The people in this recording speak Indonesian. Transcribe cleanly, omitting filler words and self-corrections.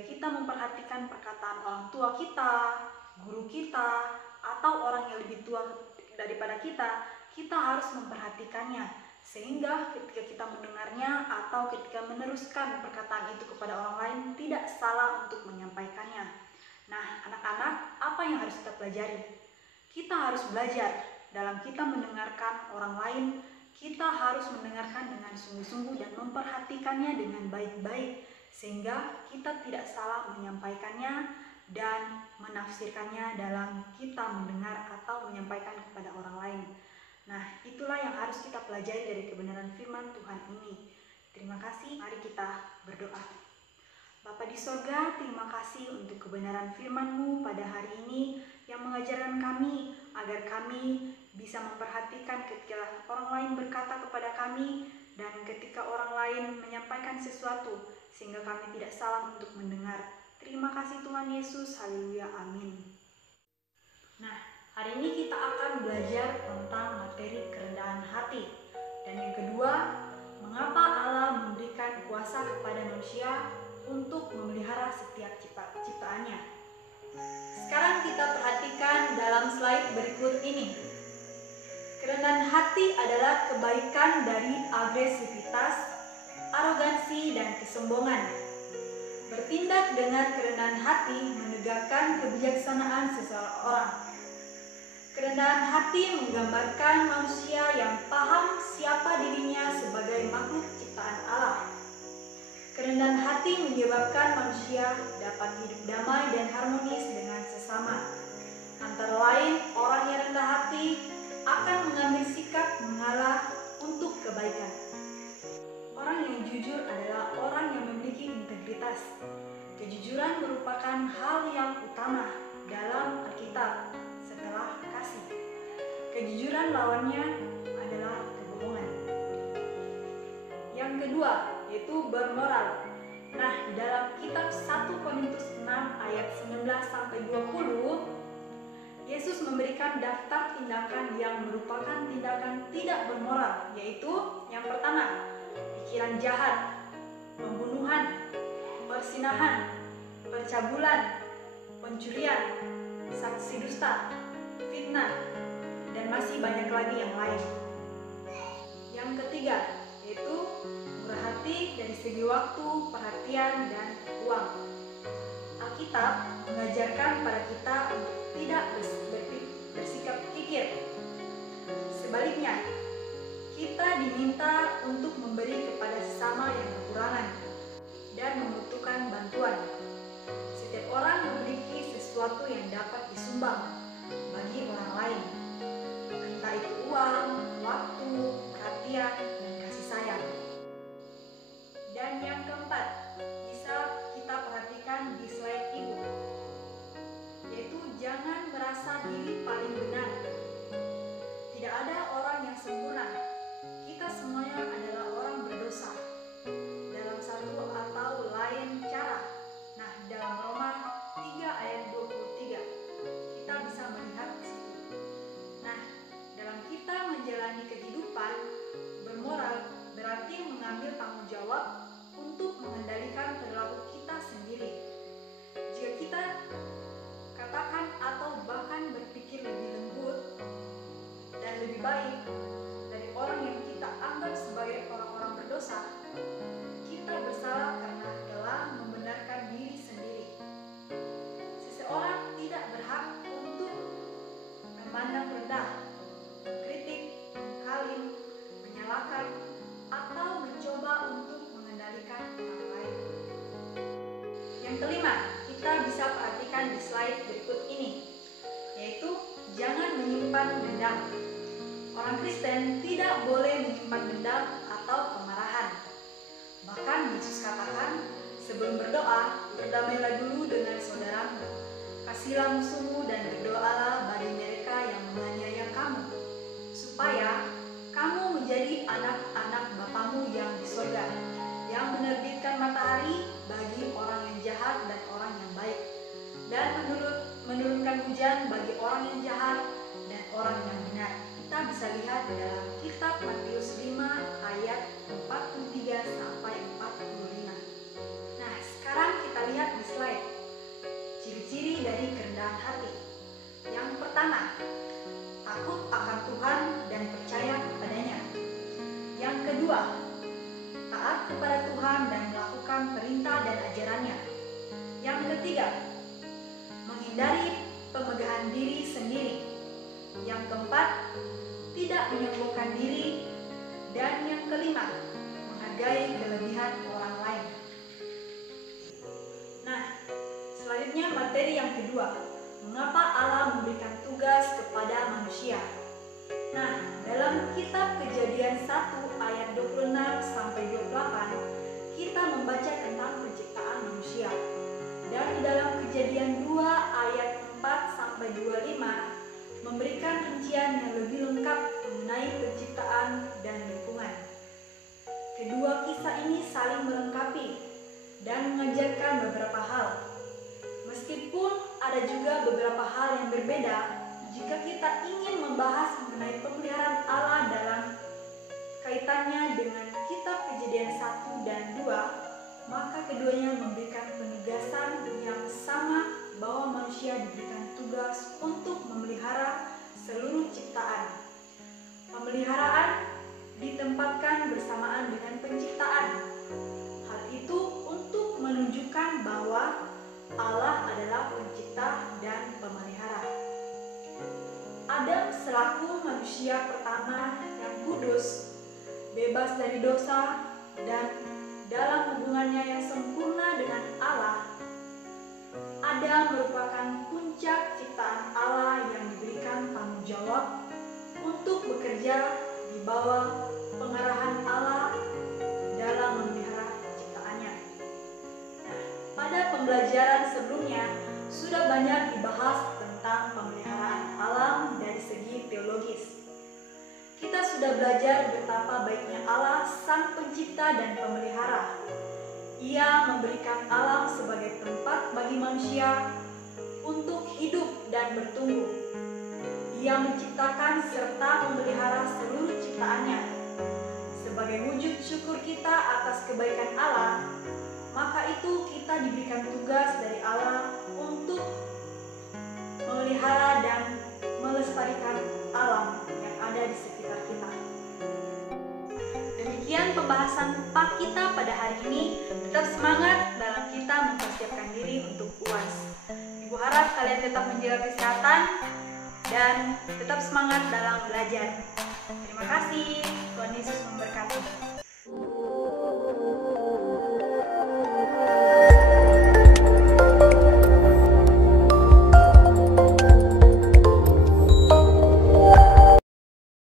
Jika kita memperhatikan perkataan orang tua kita, guru kita, atau orang yang lebih tua daripada kita, kita harus memperhatikannya. Sehingga ketika kita mendengarnya atau ketika meneruskan perkataan itu kepada orang lain, tidak salah untuk menyampaikannya. Nah, anak-anak, apa yang harus kita pelajari? Kita harus belajar dalam kita mendengarkan orang lain, kita harus mendengarkan dengan sungguh-sungguh dan memperhatikannya dengan baik-baik, sehingga kita tidak salah menyampaikannya dan menafsirkannya dalam kita mendengar atau menyampaikan kepada orang lain. Nah, itulah yang harus kita pelajari dari kebenaran firman Tuhan ini. Terima kasih, mari kita berdoa. Bapa di sorga, terima kasih untuk kebenaran firman-Mu pada hari ini yang mengajarkan kami agar kami bisa memperhatikan ketika orang lain berkata kepada kami dan ketika orang lain menyampaikan sesuatu sehingga kami tidak salah untuk mendengar. Terima kasih Tuhan Yesus, haleluya, amin. Nah, hari ini kita akan belajar tentang materi kerendahan hati. Dan yang kedua, mengapa Allah memberikan kuasa kepada manusia untuk memelihara setiap ciptaannya. Sekarang kita perhatikan dalam slide berikut ini. Kerendahan hati adalah kebaikan dari agresivitas, arogansi, dan kesombongan. Bertindak dengan kerendahan hati menegakkan kebijaksanaan seseorang. Kerendahan hati menggambarkan manusia yang paham siapa dirinya sebagai makhluk ciptaan Allah. Kerendahan hati menyebabkan manusia dapat hidup damai dan harmonis dengan sesama. Antara lain, orang yang rendah hati akan mengambil sikap mengalah untuk kebaikan. Orang yang jujur adalah orang yang memiliki integritas. Kejujuran merupakan hal yang utama dalam Alkitab setelah kasih. Kejujuran lawannya adalah kebohongan. Yang kedua, yaitu bermoral. Nah, di dalam kitab 1 Korintus 6 ayat 19-20, Yesus memberikan daftar tindakan yang merupakan tindakan tidak bermoral, yaitu yang pertama, pikiran jahat, pembunuhan, perzinahan, pencabulan, pencurian, saksi dusta, fitnah, dan masih banyak lagi yang lain. Yang ketiga, yaitu murah hati dari segi waktu, perhatian, dan uang. Alkitab mengajarkan pada kita untuk tidak bersikap kikir. Sebaliknya, kita diminta untuk memberi kepada sesama yang kekurangan dan membutuhkan bantuan. Setiap orang memiliki sesuatu yang dapat disumbang bagi orang lain, entah itu uang, waktu, perhatian, dan kasih sayang. Dan yang keempat, bisa kita perhatikan di slide ibu, yaitu jangan merasa diri paling benar. Tidak ada orang yang sempurna. Kita semuanya adalah orang berdosa dalam satu atau lain cara. Nah, dalam Roma 3 ayat 23 kita bisa melihat di situ. Nah, dalam kita menjalani kehidupan bermoral berarti mengambil tanggung jawab untuk mengendalikan perilaku kita sendiri. Jika kita katakan atau bahkan berpikir lebih lembut dan lebih baik dari orang yang kita anggap sebagai orang-orang berdosa, kita bersalah karena telah membenarkan diri sendiri. Seseorang tidak berhak untuk memandang rendah, mengkritik, menghalim, menyalahkan, atau mencoba untuk mengendalikan orang lain. Yang kelima, kita bisa perhatikan di slide berikut ini, yaitu jangan menyimpan dendam. Orang Kristen tidak boleh menyimpan dendam atau kemarahan. Bahkan Yesus katakan, sebelum berdoa, berdamailah dulu dengan saudaramu. Kasihlah musuhmu dan berdoalah bagi mereka yang menganiaya kamu, supaya kamu menjadi anak-anak Bapamu yang di surga, yang menerbitkan matahari bagi orang yang jahat dan orang yang baik, dan menurunkan hujan bagi orang yang jahat dan orang yang benar. Kita bisa lihat dalam kitab Matius 5 ayat 43-45. Nah, sekarang kita lihat di slide slide. Ciri-ciri dari kerendahan hati. Yang pertama, takut akan Tuhan dan percaya kepadanya. Yang kedua, taat kepada Tuhan dan melakukan perintah dan ajarannya. Yang ketiga, menghindari pemegahan diri sendiri. Yang keempat, tidak menyombongkan diri. Dan yang kelima, menghargai kelebihan orang lain. Nah, selanjutnya materi yang kedua, mengapa Allah memberikan tugas kepada manusia. Nah, dalam kitab Kejadian 1 ayat 26 sampai 28, kita membaca tentang penciptaan manusia. Dan di dalam Kejadian 2 ayat 4 sampai 25 memberikan rincian yang lebih lengkap mengenai penciptaan dan lingkungan. Kedua kisah ini saling melengkapi dan mengajarkan beberapa hal. Meskipun ada juga beberapa hal yang berbeda, jika kita ingin membahas mengenai pemeliharaan Allah dalam kaitannya dengan kitab Kejadian 1 dan 2, maka keduanya memberikan penegasan yang sama bahwa manusia diberikan tugas untuk memelihara seluruh ciptaan. Pemeliharaan ditempatkan bersamaan dengan penciptaan. Hal itu untuk menunjukkan bahwa Allah adalah pencipta dan pemelihara. Adam selaku manusia pertama yang kudus, bebas dari dosa, dan dalam hubungannya yang sempurna dengan Allah, Adam merupakan puncak ciptaan Allah yang diberikan tanggung jawab untuk bekerja di bawah pengarahan Allah dalam memelihara ciptaannya. Nah, pada pembelajaran sebelumnya sudah banyak dibahas tentang pemeliharaan alam dari segi teologis. Kita sudah belajar betapa baiknya Allah sang pencipta dan pemelihara. Ia memberikan alam sebagai tempat bagi manusia untuk hidup dan bertumbuh. Ia menciptakan serta memelihara seluruh ciptaannya. Sebagai wujud syukur kita atas kebaikan Allah, maka itu kita diberikan tugas dari Allah untuk memelihara dan melestarikan alam yang ada di sekitar kita. Demikian pembahasan Pak kita pada hari ini. Tetap semangat dalam kita mempersiapkan diri untuk UAS. Ibu harap kalian tetap menjaga kesehatan dan tetap semangat dalam belajar. Terima kasih. Tuhan Yesus memberkati.